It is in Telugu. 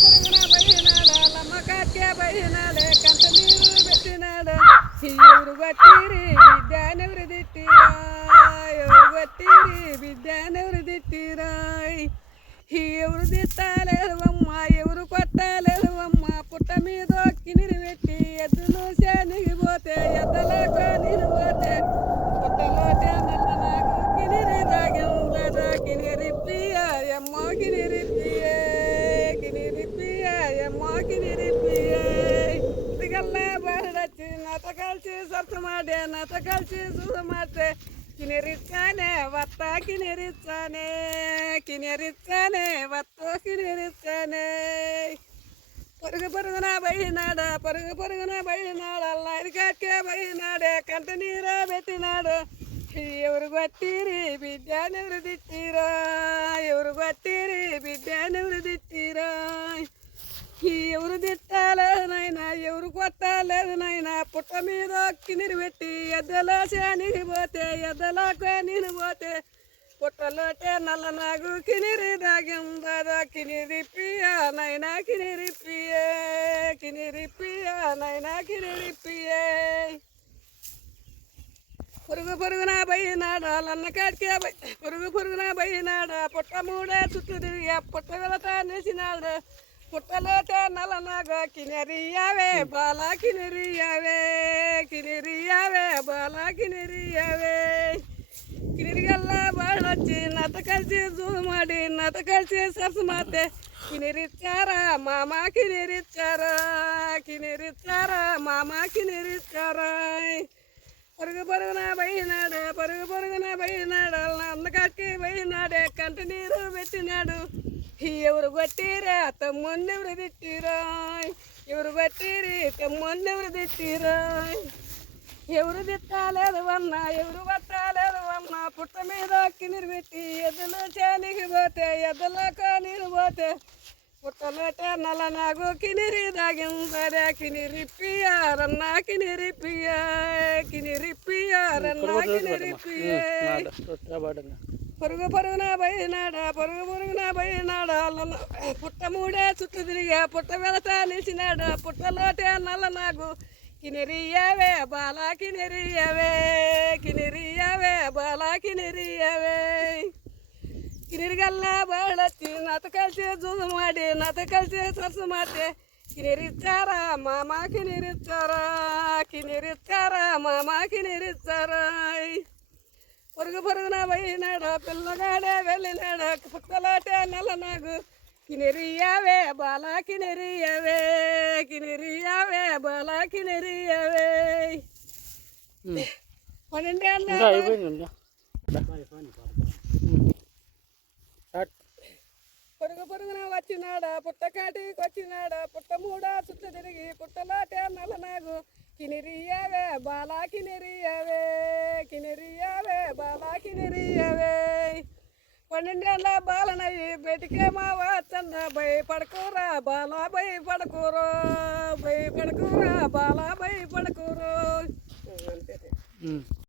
పొరుగున పోయినాడు లమ్మ కాట్కే పోయినాడే కంట నీరు పెట్టినాడు ఎవరు కొట్టిరి బిడ్డనెవరు తిట్టిరా ఎవరు కొట్టిరి బిడ్డనెవరు తిట్టిరా ఎవరు తిట్టలేదు అమ్మ ఎవరు కొట్టలేదు అమ్మ పుట్ట మీద కినిరి పెట్టి ఎద్దులు చేనికి పోతే ఎద్దలకు నీరు పోతే పుట్టలోటే నల్ల నాకు కినిరి తాగిందా కినిరిప్పియ ఎమ్మో కినిరిప్పియే కినిరిప్పియ ఎమ్మో కినిరిప్పియే ఇదిగల్లా బాడచ్చి నాత కలిసి సత్తు మాడే నాత కలిసి చూడ మాటే కినిరిచ్చానే వత్త కినిరిచ్చానే కినిరిచ్చానే వత్త కినిరిచ్చానే పరుగు పరుగున పోయినాడు పరుగు పరుగున పోయినాడు అల్లాడి కాట్కే పోయినాడే కంట నీరు పెట్టినాడు ఎవరు కొట్టిరి బిడ్డనెవరు తిట్టిరా ఎవరు కొట్టిరి బిడ్డనెవరు తిట్టిరా ఎవరు తిట్టాలేదు నాయనా ఎవరు కొట్టాలేదు నాయనా పుట్ట మీద కినిరి పెట్టి ఎద్దలో చేనికి పోతే ఎద్దలోకి నేను పోతే పుట్టలోటే నల్ల నాగు కినిరి దాగిందా కినిరిప్పియా నైనా కినిరిప్పియే కినిరిప్పియా నైనా కినిరిప్పియే పొరుగు పొరుగున పోయినాడు లన్న కాడికే పొరుగు పొరుగున పోయినాడు పుట్ట మూడే చుట్టూ తిరిగి పుట్ట వెళతా నిలిచినాడు పుట్టలోటే నల్ల నాగు కినిరియావే బాలా కినిరియావే కినిరియావే బాలా కినిరియావే కినిరిగల్లా బాడొచ్చి నత కలిసి జూడు ಮಾಡಿ నత కలిసి సరసు మాతే కినిరిచ్చారా మామ కినిరిచ్చారా కినిరిచ్చారా మామ కినిరిచ్చారా పరుగు పరుగున పోయినాడు పరుగు పరుగున పోయినాడు అందకాడికి పోయినాడే కంట నీరు పెట్టినాడు ఎవరు కొట్టిరా తమ్మున్నెవరు తిట్టిరా ఎవరు కొట్టిరి తమ్మున్నెవరు తిట్టిరా ఎవరు తిట్టాలేదు అన్న ఎవరు పట్టాలేదు అన్న పుట్ట మీద కినిరి పెట్టి ఎద్దులు చేనికి పోతే ఎద్దులకు నీరు పోతే పుట్టలోటే నల్ల నాగు కినిరి దాగిందా కినిరిప్పియా రన్నా కినిరిప్పియా కినిరిప్పియా రన్నా కినిరిప్పియే పరుగు పరుగున పోయినాడా పరుగు పరుగున పోయినాడా పుట్ట మూడే చుట్టూ తిరిగా పుట్ట వెళతా నిలిచినాడు పుట్టలోటే నల్ల నాగు కినిరియావే బాలా కినిరియావే కినిరియావే బాలా కినిరియావే కినిరిగల్లా బాడచ్చి నత కలిసి జూదు ಮಾಡಿ నత కలిసి సరసు మాటే కినిరిచ్చారా మామ కినిరిచ్చారా కినిరిచ్చారా మామ కినిరిచ్చారా పొరుగు పొరుగున పోయినాడు పిల్లగాడే వెళ్ళినాడు పుట్టలోటే నల్ల నాగు కినిరియావే బాలా కినిరియావే కినిరియావే బాలా కినిరియావే 12 ఏళ్ళ పొరుగు పొరుగున వచ్చినాడా పుట్ట కాటికి వచ్చినాడా పుట్ట మూడా చుట్టూ తిరిగి పుట్టలోటే నల్ల నాగు కినిరియావే బాలా కినిరియావే కినిరియావే బాలా కినిరియావే 12 ఏళ్ళ బాలనయ్యి బయటికేమో వచ్చన్న భయపడకూరా బాలా భయపడకూరు భయపడకూరా బాలా భయపడకూరు అంతే